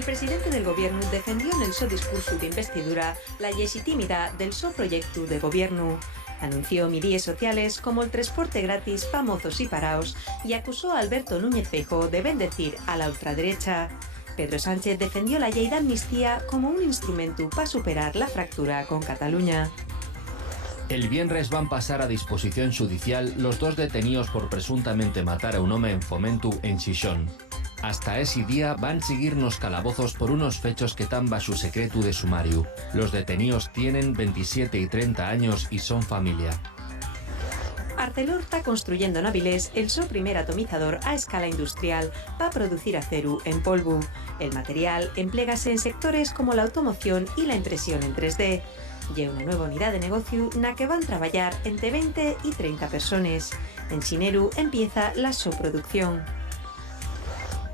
El presidente del gobierno defendió en el seu discurso de investidura la legitimidad del seu proyecto de gobierno. Anunció medidas sociales como el transporte gratis para mozos y paraos y acusó a Alberto Núñez Feijóo de bendecir a la ultraderecha. Pedro Sánchez defendió la ley de amnistía como un instrumento para superar la fractura con Cataluña. El viernes van pasar a disposición judicial los dos detenidos por presuntamente matar a un hombre en Fomentu, en Xixón. Hasta ese día van seguir nos calabozos por unos fechos que están bajo secreto de sumario. Los detenidos tienen 27 y 30 años y son familia. Arcelor está construyendo en Avilés el su primer atomizador a escala industrial para producir acero en polvo. El material emplégase en sectores como la automoción y la impresión en 3D. Y una nueva unidad de negocio en la que van a trabajar entre 20 y 30 personas. En Xineru empieza la subproducción.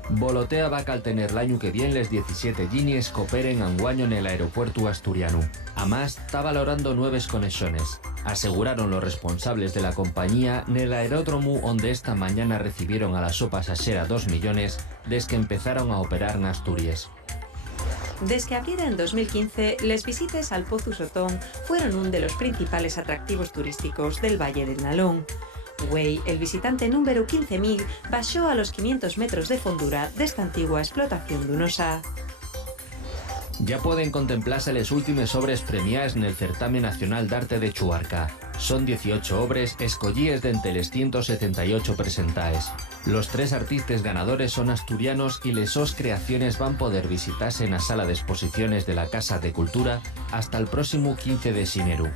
Volotea va a tener el año que viene les 17 líneas que operen anguaño en el aeropuerto asturiano. Además, está valorando 9 conexiones. Aseguraron los responsables de la compañía en el aeródromo donde esta mañana recibieron a la sopa pasajera 2 millones desde que empezaron a operar en Asturias. Desde que abriera en 2015, les visitas al Pozu Sotón fueron uno de los principales atractivos turísticos del Valle del Nalón. Güey, el visitante número 15.000, bajó a los 500 metros de fondura de esta antigua explotación dunosa. Ya pueden contemplarse las últimas obras premiadas en el Certamen Nacional de Arte de Chuarca. Son 18 obras escollidas de entre les 178 presentaes. Los 3 artistas ganadores son asturianos y les sos creaciones van poder visitarse en la sala de exposiciones de la Casa de Cultura hasta el próximo 15 de xineru.